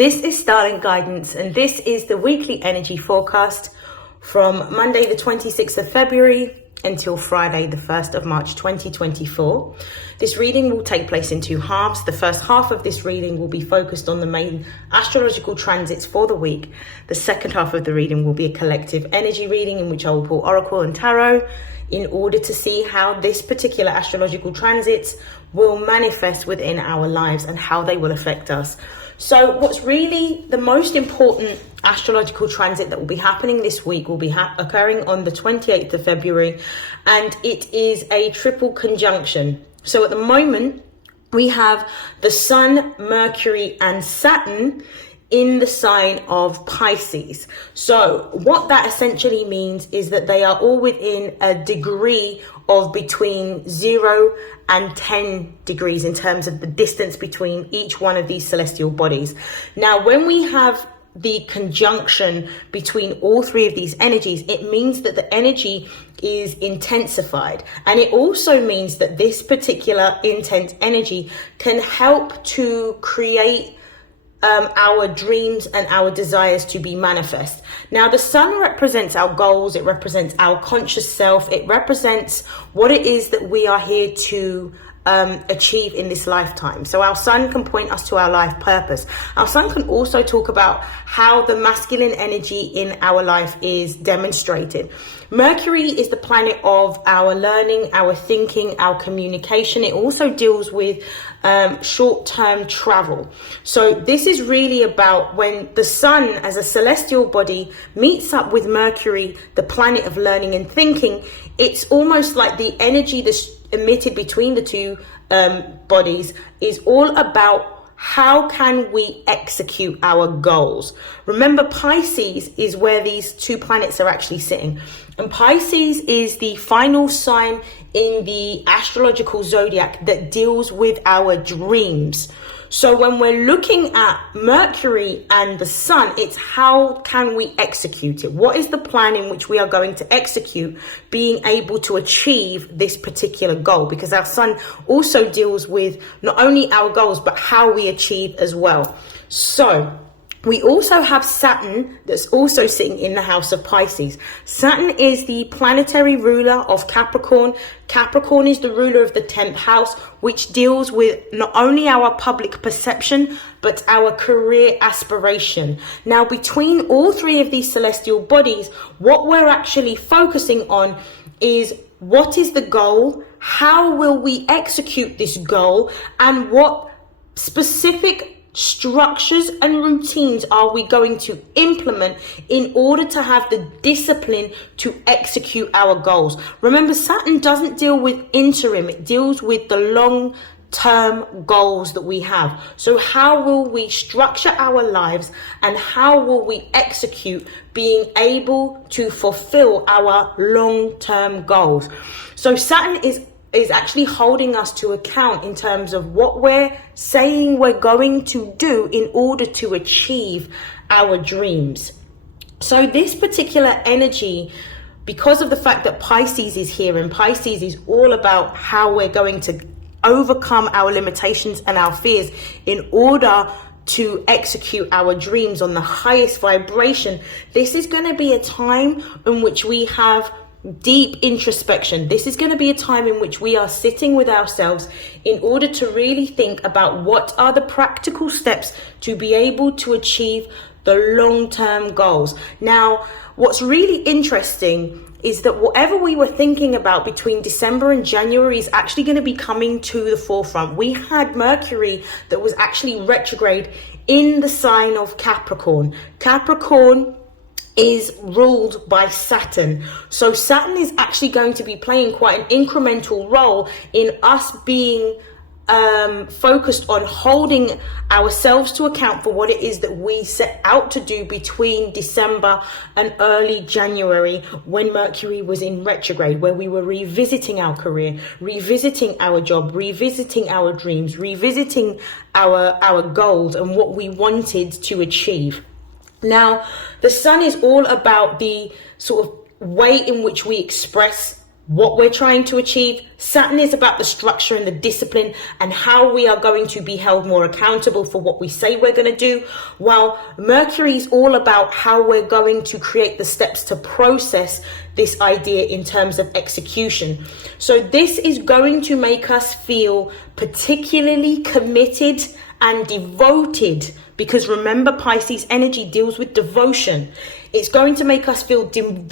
This is StarLink Guidance, and this is the weekly energy forecast from Monday the 26th of February until Friday the 1st of March 2024. This reading will take place in two halves. The first half of this reading will be focused on the main astrological transits for the week. The second half of the reading will be a collective energy reading in which I will pull Oracle and Tarot in order to see how this particular astrological transits will manifest within our lives and how they will affect us. So what's really the most important astrological transit that will be happening this week will be occurring on the 28th of February, and it is a triple conjunction. So at the moment, we have the Sun, Mercury, and Saturn in the sign of Pisces. So what that essentially means is that they are all within a degree of between 0 and 10 degrees in terms of the distance between each one of these celestial bodies. Now, when we have the conjunction between all three of these energies, it means that the energy is intensified. And it also means that this particular intense energy can help to create our dreams and our desires to be manifest. Now, the sun represents our goals. It represents our conscious self. It represents what it is that we are here to achieve in this lifetime. So our sun can point us to our life purpose. Our sun can also talk about how the masculine energy in our life is demonstrated. Mercury is the planet of our learning, our thinking, our communication. It also deals with short-term travel. So this is really about when the sun as a celestial body meets up with Mercury, the planet of learning and thinking. It's almost like the energy that's emitted between the two bodies is all about how can we execute our goals. Remember, Pisces is where these two planets are actually sitting. And Pisces is the final sign in the astrological zodiac that deals with our dreams. So when we're looking at Mercury and the sun, it's how can we execute it? What is the plan in which we are going to execute being able to achieve this particular goal? Because our sun also deals with not only our goals, but how we achieve as well. So we also have Saturn that's also sitting in the house of Pisces. Saturn is the planetary ruler of Capricorn. Capricorn is the ruler of the 10th house, which deals with not only our public perception, but our career aspiration. Now, between all three of these celestial bodies, what we're actually focusing on is what is the goal? How will we execute this goal? And what specific structures and routines are we going to implement in order to have the discipline to execute our goals? Remember, Saturn doesn't deal with interim, it deals with the long-term goals that we have. So how will we structure our lives and how will we execute being able to fulfill our long-term goals? So Saturn is actually holding us to account in terms of what we're saying we're going to do in order to achieve our dreams. So this particular energy, because of the fact that Pisces is here, and Pisces is all about how we're going to overcome our limitations and our fears in order to execute our dreams on the highest vibration, this is going to be a time in which we have deep introspection. This is going to be a time in which we are sitting with ourselves in order to really think about what are the practical steps to be able to achieve the long-term goals. Now, what's really interesting is that whatever we were thinking about between December and January is actually going to be coming to the forefront. We had Mercury that was actually retrograde in the sign of Capricorn. Capricorn is ruled by Saturn. So Saturn is actually going to be playing quite an incremental role in us being focused on holding ourselves to account for what it is that we set out to do between December and early January, when Mercury was in retrograde, where we were revisiting our career, revisiting our job, revisiting our dreams, revisiting our goals and what we wanted to achieve. Now, the sun is all about the sort of way in which we express what we're trying to achieve. Saturn is about the structure and the discipline and how we are going to be held more accountable for what we say we're going to do, while Mercury is all about how we're going to create the steps to process this idea in terms of execution. So this is going to make us feel particularly committed and devoted, because remember, Pisces energy deals with devotion. It's going to make us feel devoted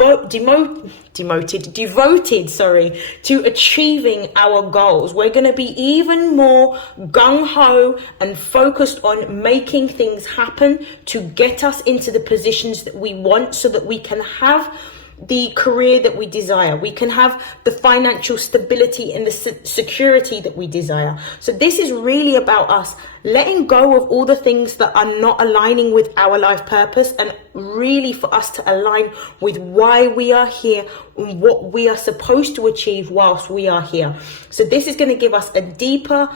to achieving our goals. We're going to be even more gung-ho and focused on making things happen to get us into the positions that we want, so that we can have the career that we desire. We can have the financial stability and the security that we desire. So this is really about us letting go of all the things that are not aligning with our life purpose, and really for us to align with why we are here and what we are supposed to achieve whilst we are here. So this is going to give us a deeper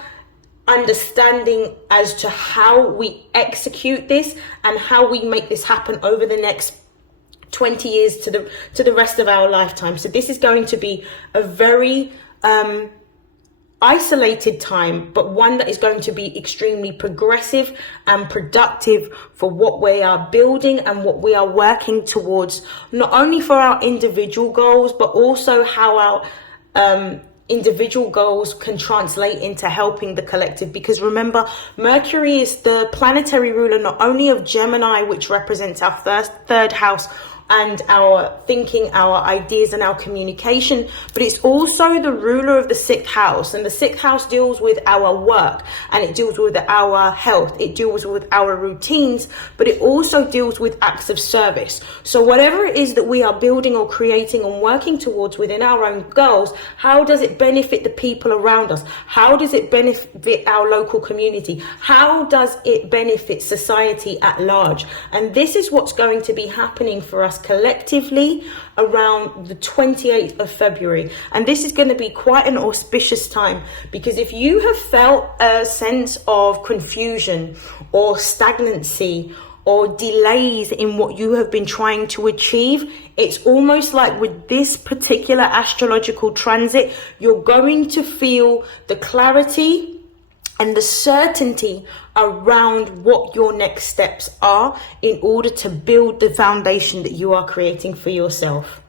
understanding as to how we execute this and how we make this happen over the next 20 years to the rest of our lifetime. So this is going to be a very isolated time, but one that is going to be extremely progressive and productive for what we are building and what we are working towards, not only for our individual goals, but also how our individual goals can translate into helping the collective. Because remember, Mercury is the planetary ruler not only of Gemini, which represents our third house and our thinking, our ideas and our communication, but it's also the ruler of the sixth house. And the sixth house deals with our work, and it deals with our health, it deals with our routines, but it also deals with acts of service. So whatever it is that we are building or creating and working towards within our own goals, how does it benefit the people around us? How does it benefit our local community? How does it benefit society at large? And this is what's going to be happening for us collectively around the 28th of February. And this is going to be quite an auspicious time, because if you have felt a sense of confusion or stagnancy or delays in what you have been trying to achieve, it's almost like with this particular astrological transit, you're going to feel the clarity and the certainty around what your next steps are in order to build the foundation that you are creating for yourself.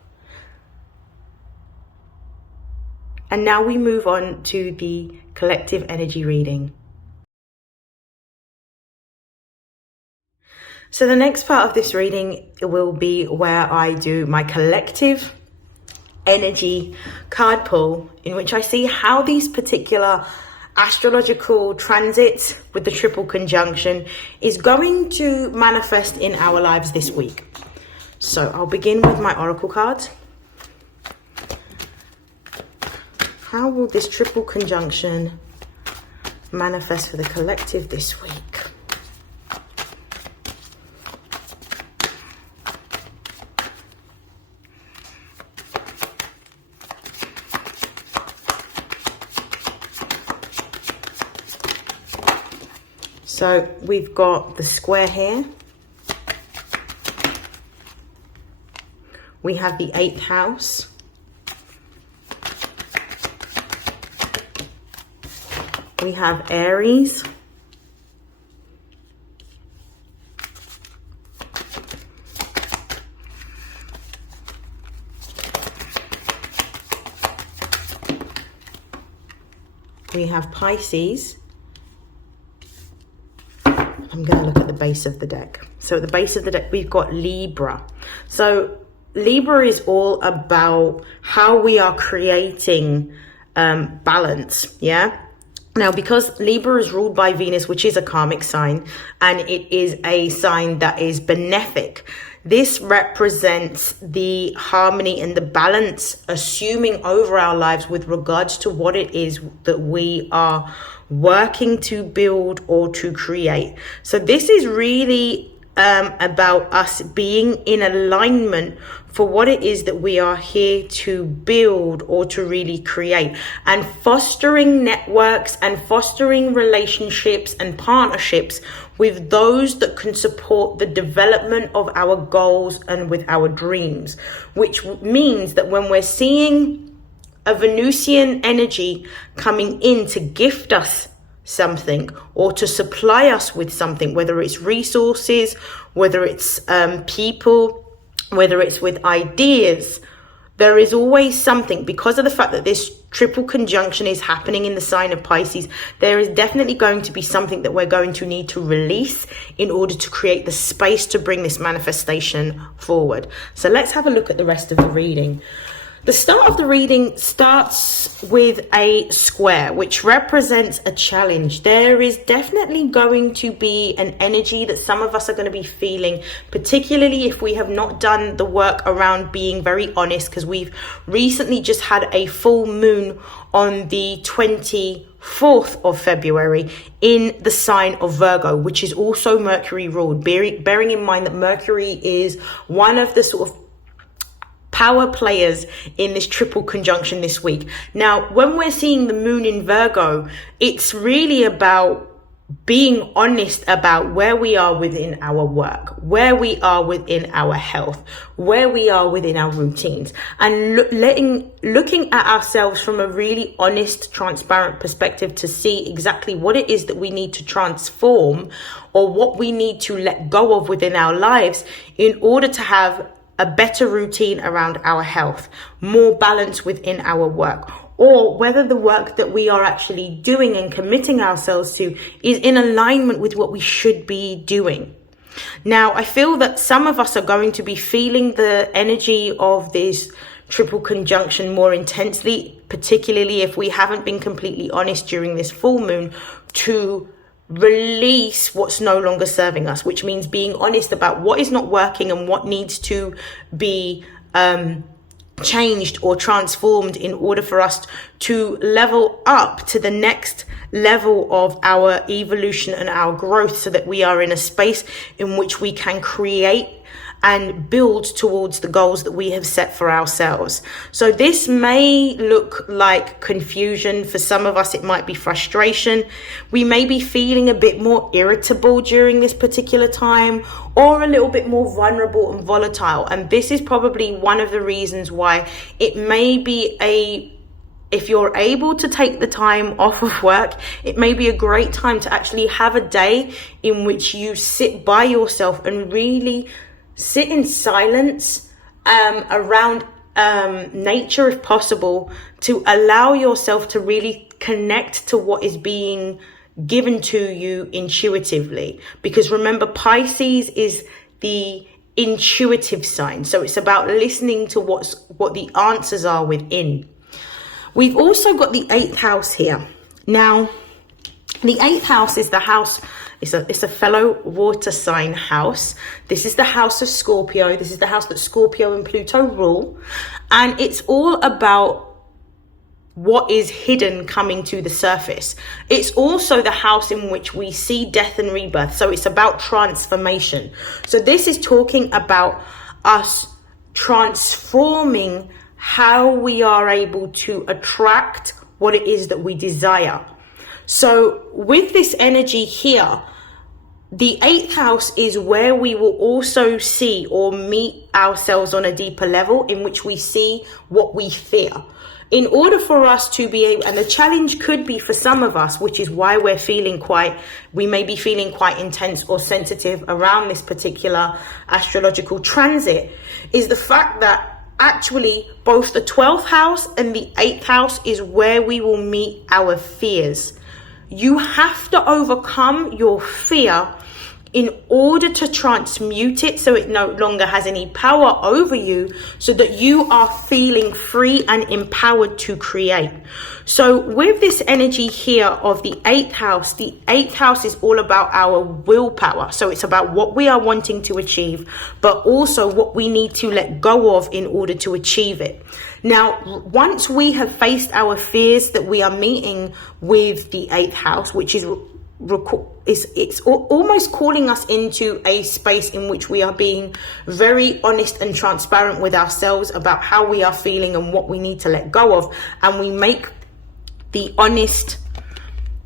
And now we move on to the collective energy reading. So the next part of this reading will be where I do my collective energy card pull, in which I see how these particular astrological transits with the triple conjunction is going to manifest in our lives this week. So I'll begin with my oracle cards. How will this triple conjunction manifest for the collective this week? So we've got the square here. We have the 8th house. We have Aries. We have Pisces. I'm going to look at the base of the deck. So at the base of the deck, we've got Libra. So Libra is all about how we are creating balance, yeah? Now, because Libra is ruled by Venus, which is a karmic sign, and it is a sign that is benefic, this represents the harmony and the balance assuming over our lives with regards to what it is that we are working to build or to create. So this is really about us being in alignment for what it is that we are here to build or to really create, and fostering networks and fostering relationships and partnerships with those that can support the development of our goals and with our dreams, which means that when we're seeing a Venusian energy coming in to gift us something or to supply us with something, whether it's resources, whether it's people, whether it's with ideas. There is always something, because of the fact that this triple conjunction is happening in the sign of Pisces. There is definitely going to be something that we're going to need to release in order to create the space to bring this manifestation forward. So let's have a look at the rest of the reading. The start of the reading starts with a square, which represents a challenge. There is definitely going to be an energy that some of us are going to be feeling, particularly if we have not done the work around being very honest, because we've recently just had a full moon on the 24th of February in the sign of Virgo, which is also Mercury ruled, bearing in mind that Mercury is one of the sort of power players in this triple conjunction this week. Now, when we're seeing the moon in Virgo, it's really about being honest about where we are within our work, where we are within our health, where we are within our routines, and looking at ourselves from a really honest, transparent perspective to see exactly what it is that we need to transform or what we need to let go of within our lives in order to have a better routine around our health, more balance within our work, or whether the work that we are actually doing and committing ourselves to is in alignment with what we should be doing. Now, I feel that some of us are going to be feeling the energy of this triple conjunction more intensely, particularly if we haven't been completely honest during this full moon to release what's no longer serving us, which means being honest about what is not working and what needs to be changed or transformed in order for us to level up to the next level of our evolution and our growth, so that we are in a space in which we can create and build towards the goals that we have set for ourselves. So this may look like confusion. For some of us, it might be frustration. We may be feeling a bit more irritable during this particular time, or a little bit more vulnerable and volatile. And this is probably one of the reasons why it may be if you're able to take the time off of work, it may be a great time to actually have a day in which you sit by yourself and really sit in silence around nature, if possible, to allow yourself to really connect to what is being given to you intuitively. Because remember, Pisces is the intuitive sign, so it's about listening to what the answers are within. We've also got the 8th house here. Now, the 8th house is the house. It's a fellow water sign house. This is the house of Scorpio. This is the house that Scorpio and Pluto rule. And it's all about what is hidden coming to the surface. It's also the house in which we see death and rebirth. So it's about transformation. So this is talking about us transforming how we are able to attract what it is that we desire. So with this energy here, the 8th house is where we will also see or meet ourselves on a deeper level, in which we see what we fear. In order for us to be able, and the challenge could be for some of us, which is why we may be feeling quite intense or sensitive around this particular astrological transit, is the fact that actually both the 12th house and the 8th house is where we will meet our fears. You have to overcome your fear in order to transmute it so it no longer has any power over you, so that you are feeling free and empowered to create. So with this energy here of the 8th house is all about our willpower. So it's about what we are wanting to achieve, but also what we need to let go of in order to achieve it. Now, once we have faced our fears that we are meeting with the 8th house, which is it's almost calling us into a space in which we are being very honest and transparent with ourselves about how we are feeling and what we need to let go of, and we make the honest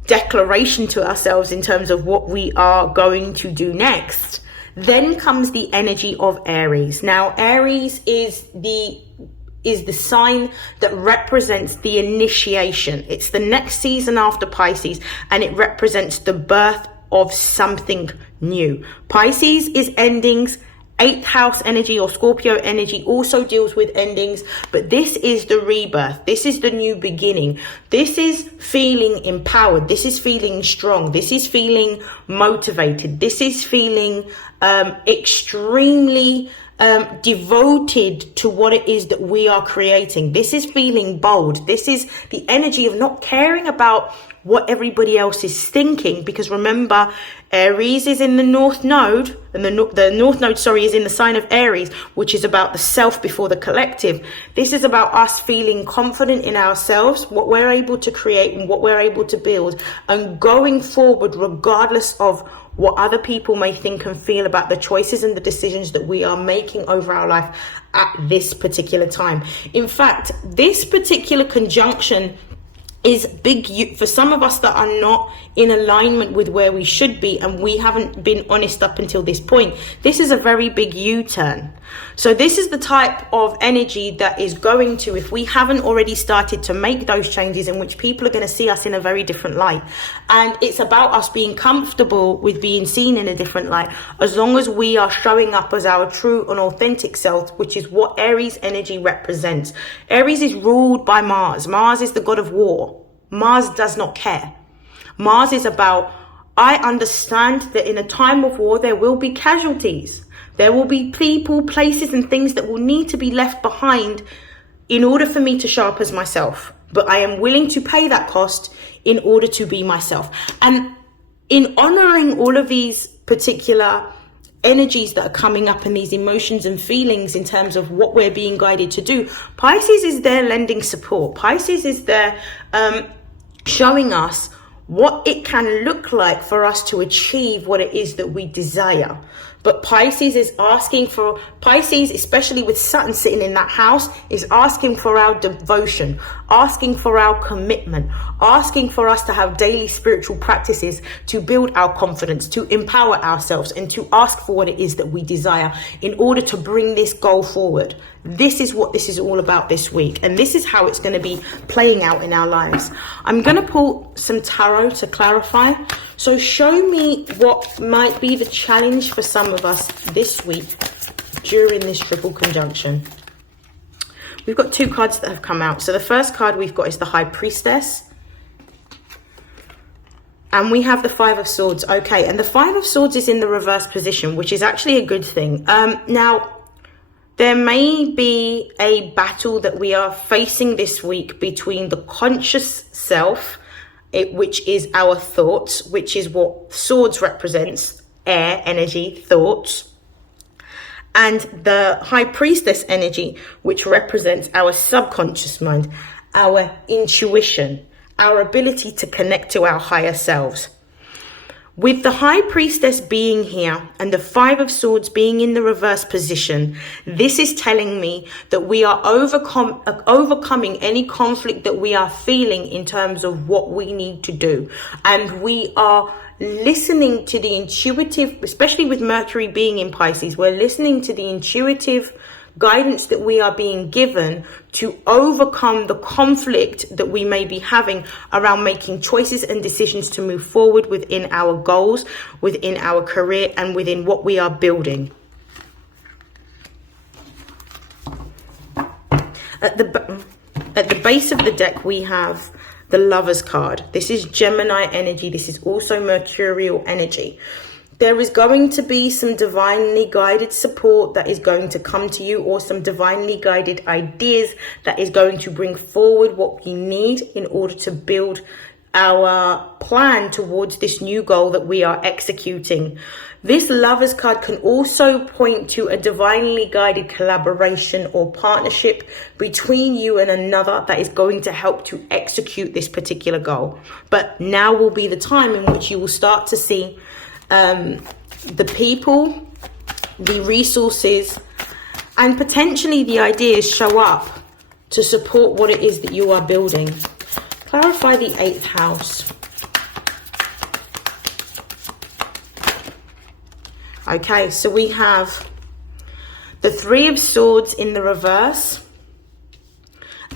declaration to ourselves in terms of what we are going to do next. Then comes the energy of Aries. Now, Aries is is the sign that represents the initiation. It's the next season after Pisces, and it represents the birth of something new. Pisces is endings. 8th house energy or Scorpio energy also deals with endings, but this is the rebirth. This is the new beginning. This is feeling empowered. This is feeling strong. This is feeling motivated. This is feeling extremely devoted to what it is that we are creating. This is feeling bold. This is the energy of not caring about what everybody else is thinking, because remember, Aries is in the North Node, and the North Node, is in the sign of Aries, which is about the self before the collective. This is about us feeling confident in ourselves, what we're able to create and what we're able to build, and going forward regardless of what other people may think and feel about the choices and the decisions that we are making over our life at this particular time. In fact, this particular conjunction is big for some of us that are not in alignment with where we should be, and we haven't been honest up until this point. This is a very big U-turn. So this is the type of energy that is going to, if we haven't already started to make those changes, in which people are going to see us in a very different light. And it's about us being comfortable with being seen in a different light, as long as we are showing up as our true and authentic selves, which is what Aries energy represents. Aries is ruled by Mars. Mars is the god of war. Mars does not care. Mars is about, I understand that in a time of war, there will be casualties. There will be people, places, and things that will need to be left behind in order for me to show up as myself. But I am willing to pay that cost in order to be myself. And in honoring all of these particular energies that are coming up and these emotions and feelings in terms of what we're being guided to do, Pisces is there lending support. Pisces is there showing us what it can look like for us to achieve what it is that we desire. But Pisces is asking for, Pisces, especially with Saturn sitting in that house, is asking for our devotion, asking for our commitment, asking for us to have daily spiritual practices to build our confidence, to empower ourselves, and to ask for what it is that we desire in order to bring this goal forward. This is what this is all about this week, and this is how it's going to be playing out in our lives. I'm going to pull some tarot to clarify. So show me what might be the challenge for some of us this week during this triple conjunction. We've got two cards that have come out. So the first card we've got is the High Priestess. And we have the Five of Swords. Okay, and the Five of Swords is in the reverse position, which is actually a good thing. Now, there may be a battle that we are facing this week between the conscious self, which is our thoughts, which is what swords represents, air energy, thoughts, and the High Priestess energy, which represents our subconscious mind, our intuition, our ability to connect to our higher selves. With the High Priestess being here and the Five of Swords being in the reverse position, this is telling me that we are overcoming any conflict that we are feeling in terms of what we need to do. And we are listening to the intuitive, especially with Mercury being in Pisces, we're listening to the intuitive guidance that we are being given to overcome the conflict that we may be having around making choices and decisions to move forward within our goals, within our career, and within what we are building. At the base of the deck, we have the Lovers card. This is Gemini energy. This is also Mercurial energy. There is going to be some divinely guided support that is going to come to you, or some divinely guided ideas that is going to bring forward what we need in order to build our plan towards this new goal that we are executing. This Lovers card can also point to a divinely guided collaboration or partnership between you and another that is going to help to execute this particular goal. But now will be the time in which you will start to see the people, the resources, and potentially the ideas show up to support what it is that you are building. Clarify the 8th house. Okay, so we have the Three of Swords in the reverse,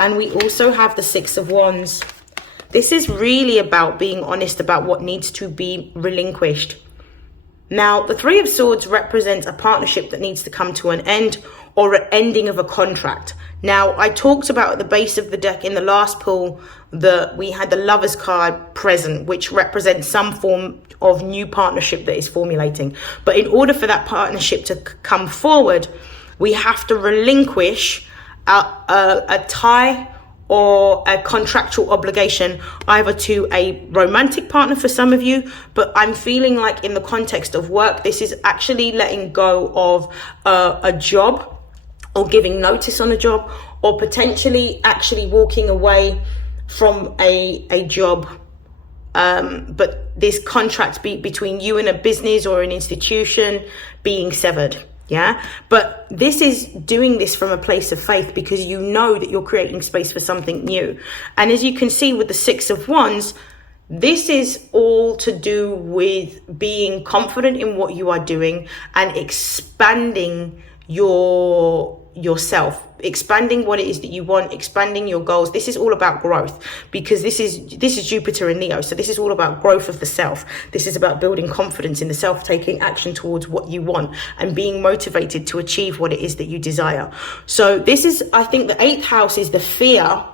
And we also have the Six of Wands. This is really about being honest about what needs to be relinquished. Now, the Three of Swords represents a partnership that needs to come to an end, or an ending of a contract. Now, I talked about at the base of the deck in the last pull that we had the Lovers card present, which represents some form of new partnership that is formulating. But in order for that partnership to come forward, we have to relinquish a tie or a contractual obligation, either to a romantic partner for some of you, but I'm feeling like in the context of work, this is actually letting go of a job, or giving notice on a job, or potentially actually walking away from a job. But this contract between you and a business or an institution being severed. Yeah, but this is doing this from a place of faith, because you know that you're creating space for something new. And as you can see with the Six of Wands, this is all to do with being confident in what you are doing and expanding yourself, expanding what it is that you want, expanding your goals. This is all about growth, because this is Jupiter in Leo. So this is all about growth of the self. This is about building confidence in the self, taking action towards what you want and being motivated to achieve what it is that you desire. So this is, I think the 8th house is the fear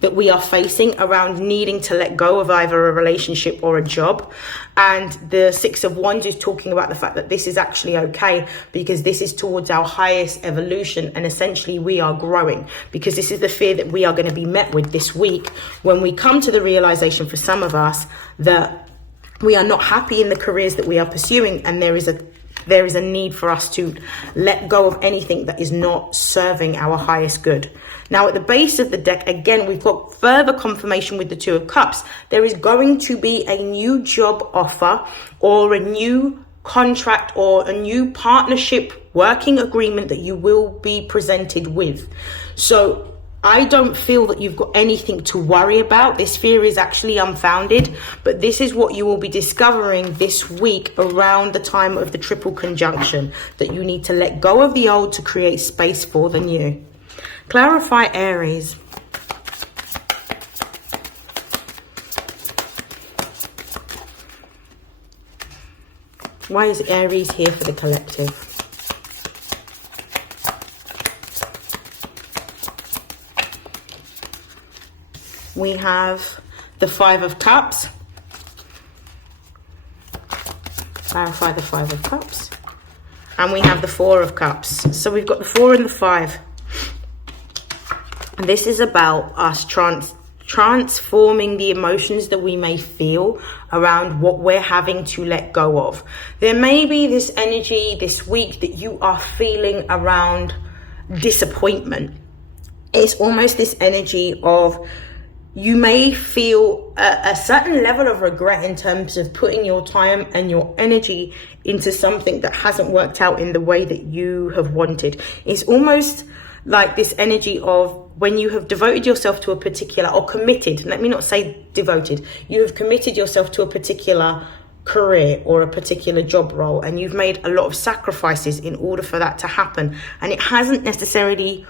that we are facing around needing to let go of either a relationship or a job. And the Six of Wands is talking about the fact that this is actually okay, because this is towards our highest evolution, and essentially we are growing, because this is the fear that we are going to be met with this week when we come to the realization for some of us that we are not happy in the careers that we are pursuing, and there is a need for us to let go of anything that is not serving our highest good. Now, at the base of the deck, again, we've got further confirmation with the Two of Cups. There is going to be a new job offer, or a new contract, or a new partnership working agreement that you will be presented with. So I don't feel that you've got anything to worry about. This fear is actually unfounded, but this is what you will be discovering this week around the time of the triple conjunction, that you need to let go of the old to create space for the new. Clarify Aries. Why is Aries here for the collective? We have the Five of Cups. Clarify the Five of Cups. And we have the Four of Cups. So we've got the 4 and the 5. And this is about us transforming the emotions that we may feel around what we're having to let go of. There may be this energy this week that you are feeling around disappointment. It's almost this energy of, you may feel a certain level of regret in terms of putting your time and your energy into something that hasn't worked out in the way that you have wanted. It's almost like this energy of when you have devoted yourself to a particular, or committed, let me not say devoted, you have committed yourself to a particular career or a particular job role, and you've made a lot of sacrifices in order for that to happen, and it hasn't necessarily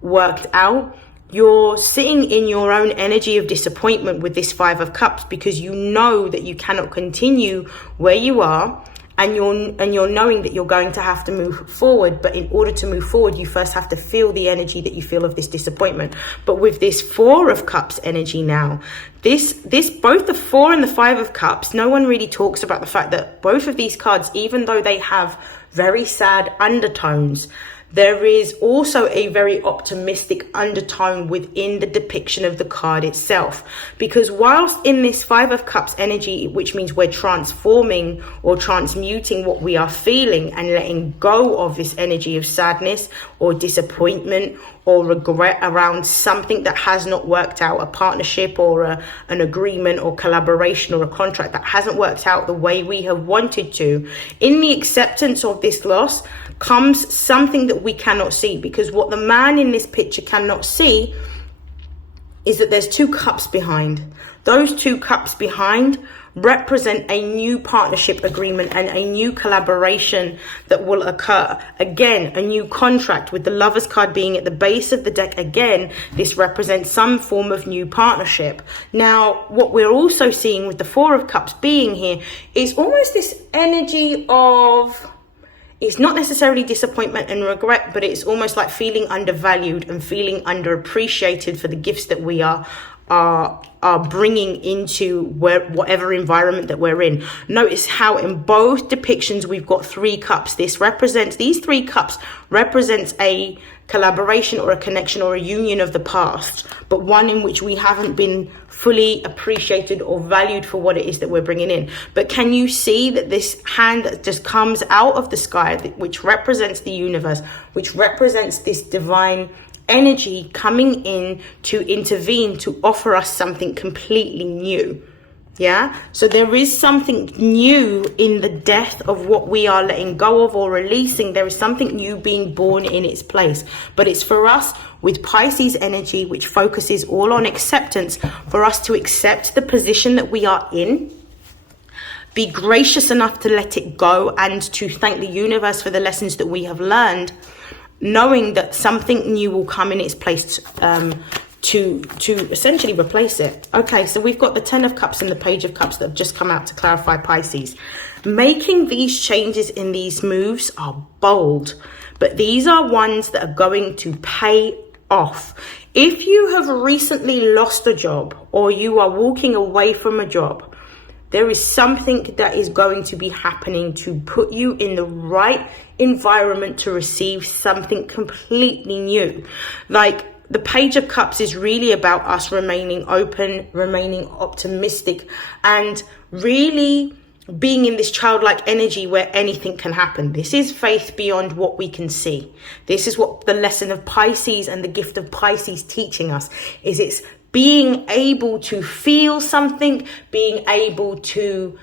worked out. You're sitting in your own energy of disappointment with this Five of Cups, because you know that you cannot continue where you are, and you're knowing that you're going to have to move forward. But in order to move forward, you first have to feel the energy that you feel of this disappointment. But with this Four of Cups energy now, this both the 4 and the 5 of Cups, no one really talks about the fact that both of these cards, even though they have very sad undertones, there is also a very optimistic undertone within the depiction of the card itself. Because whilst in this 5 of Cups energy, which means we're transforming or transmuting what we are feeling and letting go of this energy of sadness or disappointment or regret around something that has not worked out, a partnership or an agreement or collaboration or a contract that hasn't worked out the way we have wanted to, in the acceptance of this loss comes something that we cannot see. Because what the man in this picture cannot see is that there's 2 cups behind. Those 2 cups behind represent a new partnership agreement and a new collaboration that will occur. Again, a new contract, with the Lovers card being at the base of the deck. Again, this represents some form of new partnership. Now, what we're also seeing with the 4 of Cups being here is almost this energy of, it's not necessarily disappointment and regret, but it's almost like feeling undervalued and feeling underappreciated for the gifts that we are bringing into whatever environment that we're in. Notice how in both depictions we've got 3 cups. These 3 cups represents a collaboration or a connection or a union of the past, but one in which we haven't been fully appreciated or valued for what it is that we're bringing in. But can you see that this hand that just comes out of the sky, which represents the universe, which represents this divine energy coming in to intervene, to offer us something completely new? Yeah, so there is something new in the death of what we are letting go of or releasing. There is something new being born in its place, but it's for us with Pisces energy, which focuses all on acceptance, for us to accept the position that we are in, be gracious enough to let it go, and to thank the universe for the lessons that we have learned, knowing that something new will come in its place to essentially replace it. Okay, so we've got the 10 of Cups and the Page of Cups that have just come out to clarify Pisces. Making these changes in these moves are bold, but these are ones that are going to pay off. If you have recently lost a job, or you are walking away from a job, there is something that is going to be happening to put you in the right environment to receive something completely new. Like, the Page of Cups is really about us remaining open, remaining optimistic, and really being in this childlike energy where anything can happen. This is faith beyond what we can see. This is what the lesson of Pisces and the gift of Pisces teaching us, is it's being able to feel something, being able to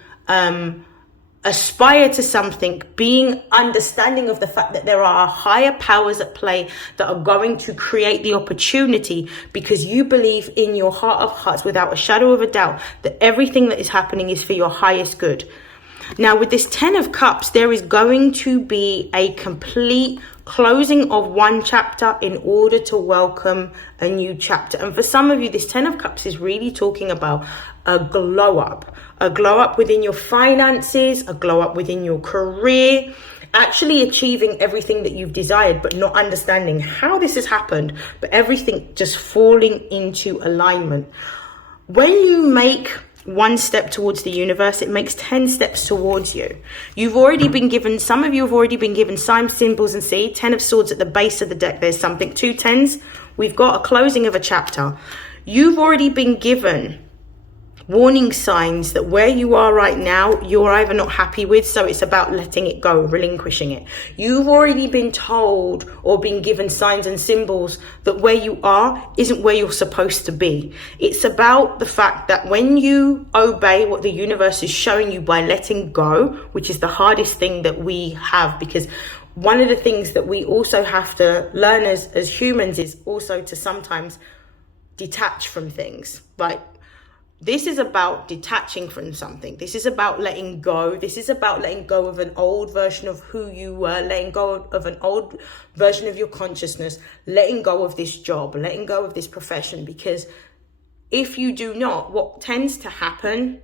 aspire to something, being understanding of the fact that there are higher powers at play that are going to create the opportunity, because you believe in your heart of hearts without a shadow of a doubt that everything that is happening is for your highest good. Now, with this 10 of Cups, there is going to be a complete closing of one chapter in order to welcome a new chapter. And for some of you, this 10 of Cups is really talking about a glow up within your finances, a glow up within your career, actually achieving everything that you've desired, but not understanding how this has happened, but everything just falling into alignment. When you make one step towards the universe, it makes 10 steps towards you. You've already been given, some of you have already been given signs, symbols, and see 10 of Swords at the base of the deck. There's something, 2 10s. We've got a closing of a chapter. You've already been given warning signs that where you are right now, you're either not happy with, so it's about letting it go, relinquishing it. You've already been told or been given signs and symbols that where you are isn't where you're supposed to be. It's about the fact that when you obey what the universe is showing you by letting go, which is the hardest thing that we have, because one of the things that we also have to learn as humans is also to sometimes detach from things. Like, this is about detaching from something. This is about letting go. This is about letting go of an old version of who you were, letting go of an old version of your consciousness, letting go of this job, letting go of this profession. Because if you do not, what tends to happen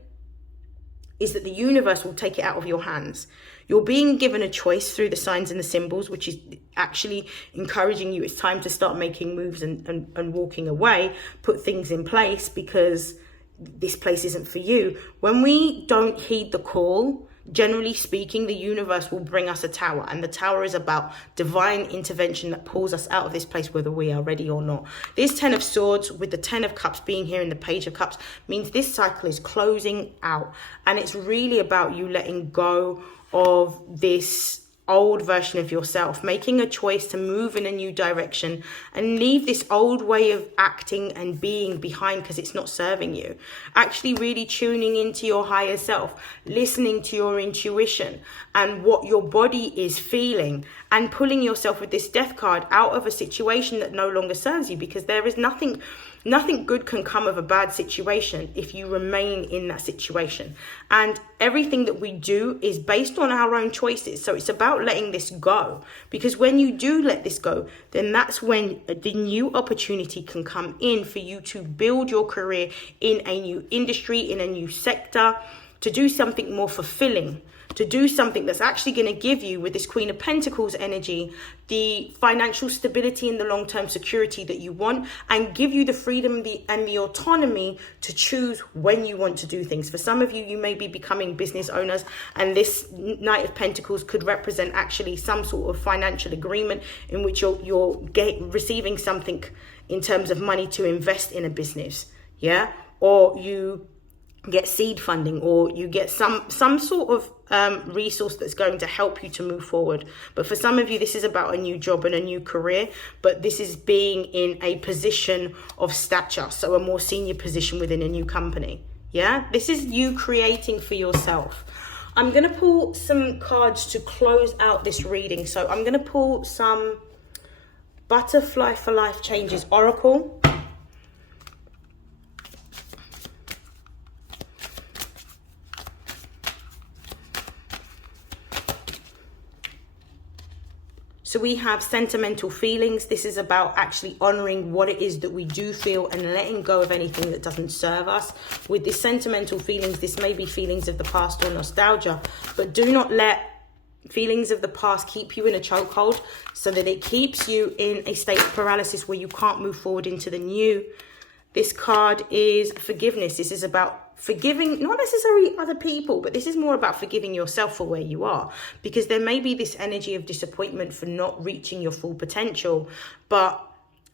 is that the universe will take it out of your hands. You're being given a choice through the signs and the symbols, which is actually encouraging you. It's time to start making moves and walking away, put things in place, because this place isn't for you. When we don't heed the call, generally speaking, the universe will bring us a tower, and the tower is about divine intervention that pulls us out of this place, whether we are ready or not. This 10 of Swords with the 10 of Cups being here in the Page of Cups means this cycle is closing out, and it's really about you letting go of this old version of yourself, making a choice to move in a new direction and leave this old way of acting and being behind because it's not serving you. Actually really tuning into your higher self, listening to your intuition and what your body is feeling, and pulling yourself with this Death card out of a situation that no longer serves you, because there is nothing nothing good can come of a bad situation if you remain in that situation. And everything that we do is based on our own choices. So it's about letting this go, because when you do let this go, then that's when the new opportunity can come in for you to build your career in a new industry, in a new sector, to do something more fulfilling, to do something that's actually going to give you, with this Queen of Pentacles energy, the financial stability and the long-term security that you want, and give you the freedom and the autonomy to choose when you want to do things. For some of you, you may be becoming business owners, and this Knight of Pentacles could represent actually some sort of financial agreement in which you're receiving something in terms of money to invest in a business, yeah? Or you get seed funding, or you get some sort of resource that's going to help you to move forward. But for some of you, this is about a new job and a new career, but this is being in a position of stature, so a more senior position within a new company. Yeah, this is you creating for yourself. I'm going to pull some cards to close out this reading. So I'm going to pull some Butterfly for Life Changes Oracle. So we have sentimental feelings. This is about actually honoring what it is that we do feel and letting go of anything that doesn't serve us. With this sentimental feelings, this may be feelings of the past or nostalgia, but do not let feelings of the past keep you in a chokehold, so that it keeps you in a state of paralysis where you can't move forward into the new. This card is forgiveness. This is about forgiving, not necessarily other people, but this is more about forgiving yourself for where you are, because there may be this energy of disappointment for not reaching your full potential,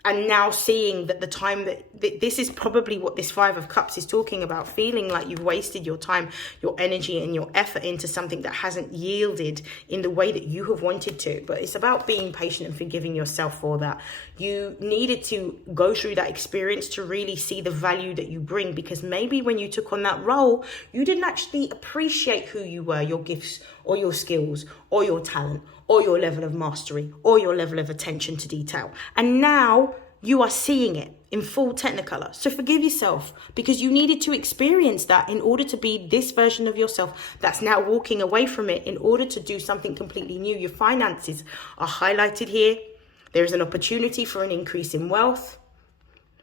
and now seeing that the time that this is probably what this Five of Cups is talking about, feeling like you've wasted your time, your energy and your effort into something that hasn't yielded in the way that you have wanted to. But it's about being patient and forgiving yourself for that. You needed to go through that experience to really see the value that you bring, because maybe when you took on that role, you didn't actually appreciate who you were, your gifts or your skills or your talent or your level of mastery or your level of attention to detail. And now you are seeing it in full technicolor. So forgive yourself, because you needed to experience that in order to be this version of yourself that's now walking away from it in order to do something completely new. Your finances are highlighted here. There is an opportunity for an increase in wealth,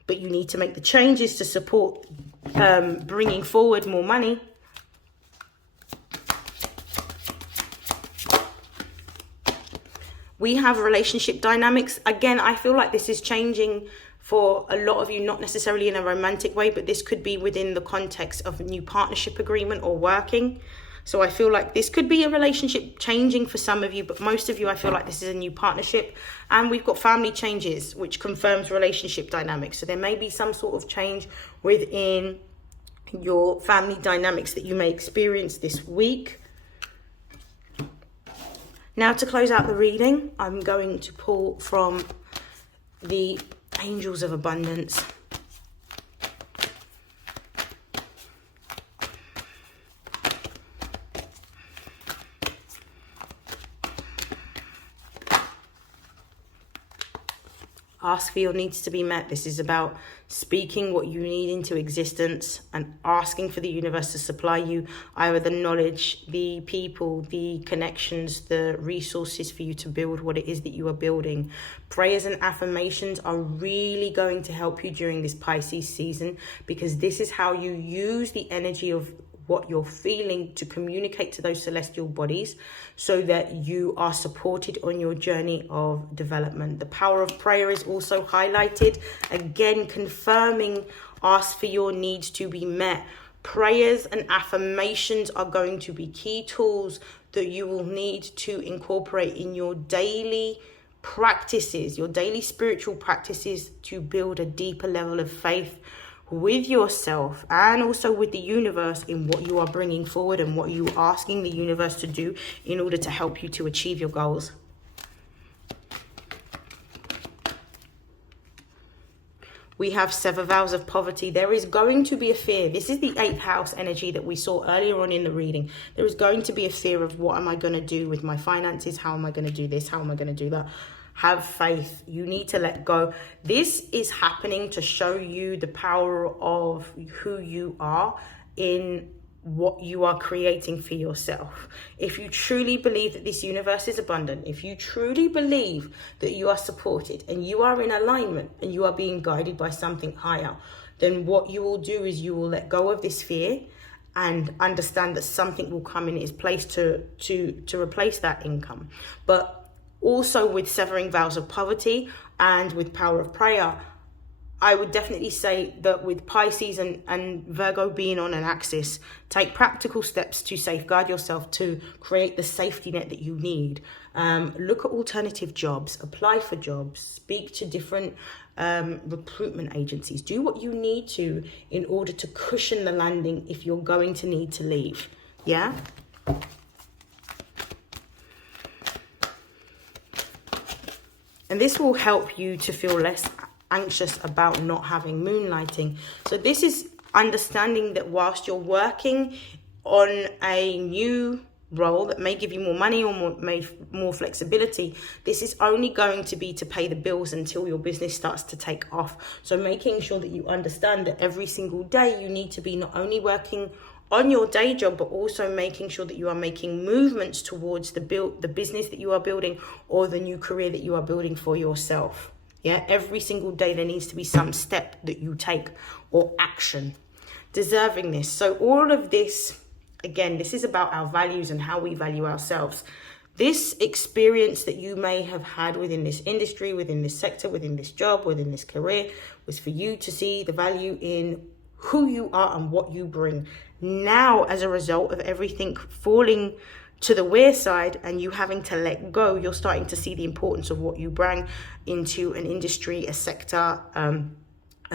but you need to make the changes to support bringing forward more money. We have relationship dynamics. Again, I feel like this is changing for a lot of you, not necessarily in a romantic way, but this could be within the context of a new partnership agreement or working. So I feel like this could be a relationship changing for some of you, but most of you, I feel like this is a new partnership. And we've got family changes, which confirms relationship dynamics. So there may be some sort of change within your family dynamics that you may experience this week. Now, to close out the reading, I'm going to pull from the Angels of Abundance. Ask for your needs to be met. This is about speaking what you need into existence and asking for the universe to supply you either the knowledge, the people, the connections, the resources for you to build what it is that you are building. Prayers and affirmations are really going to help you during this Pisces season, because this is how you use the energy of what you're feeling to communicate to those celestial bodies so that you are supported on your journey of development. The power of prayer is also highlighted, again confirming ask for your needs to be met. Prayers and affirmations are going to be key tools that you will need to incorporate in your daily practices, your daily spiritual practices, to build a deeper level of faith with yourself and also with the universe in what you are bringing forward and what you are asking the universe to do in order to help you to achieve your goals. We have 7 vows of poverty. There is going to be a fear. This is the 8th house energy that we saw earlier on in the reading. There is going to be a fear of what am I going to do with my finances? How am I going to do this? How am I going to do that? have faith. You need to let go. This is happening to show you the power of who you are in what you are creating for yourself. If you truly believe that this universe is abundant, if you truly believe that you are supported and you are in alignment and you are being guided by something higher, then what you will do is you will let go of this fear and understand that something will come in its place to replace that income. But also with severing vows of poverty and with power of prayer, I would definitely say that with Pisces and Virgo being on an axis, take practical steps to safeguard yourself, to create the safety net that you need. Look at alternative jobs, apply for jobs, speak to different recruitment agencies. Do what you need to in order to cushion the landing if you're going to need to leave. Yeah? And this will help you to feel less anxious about not having moonlighting. So this is understanding that whilst you're working on a new role that may give you more money or more flexibility, this is only going to be to pay the bills until your business starts to take off. So making sure that you understand that every single day you need to be not only working on your day job, but also making sure that you are making movements towards the business that you are building or the new career that you are building for yourself. Yeah, every single day there needs to be some step that you take or action. Deserving this. So all of this, again, this is about our values and how we value ourselves. This experience that you may have had within this industry, within this sector, within this job, within this career, was for you to see the value in who you are and what you bring. Now, as a result of everything falling to the wayside and you having to let go, you're starting to see the importance of what you bring into an industry, a sector, an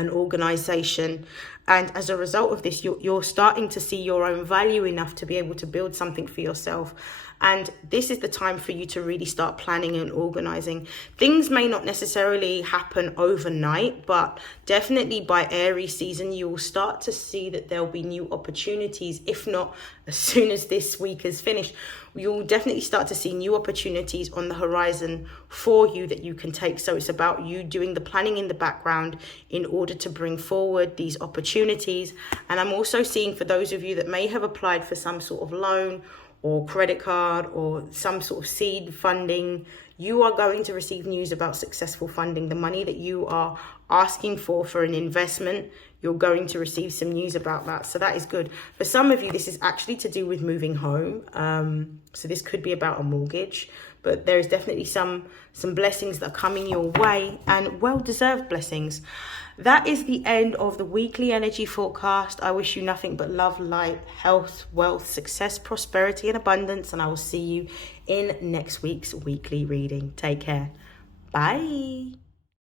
organization. And as a result of this, you're starting to see your own value enough to be able to build something for yourself. And this is the time for you to really start planning and organizing. Things may not necessarily happen overnight, but definitely by Aries season, you will start to see that there'll be new opportunities. If not, as soon as this week is finished, you'll definitely start to see new opportunities on the horizon for you that you can take. So it's about you doing the planning in the background in order to bring forward these opportunities. And I'm also seeing for those of you that may have applied for some sort of loan or credit card or some sort of seed funding, you are going to receive news about successful funding. The money that you are asking for an investment, you're going to receive some news about that. So that is good. For some of you, this is actually to do with moving home. So this could be about a mortgage, but there is definitely some blessings that are coming your way, and well-deserved blessings. That is the end of the weekly energy forecast. I wish you nothing but love, light, health, wealth, success, prosperity, and abundance. And I will see you in next week's weekly reading. Take care. Bye.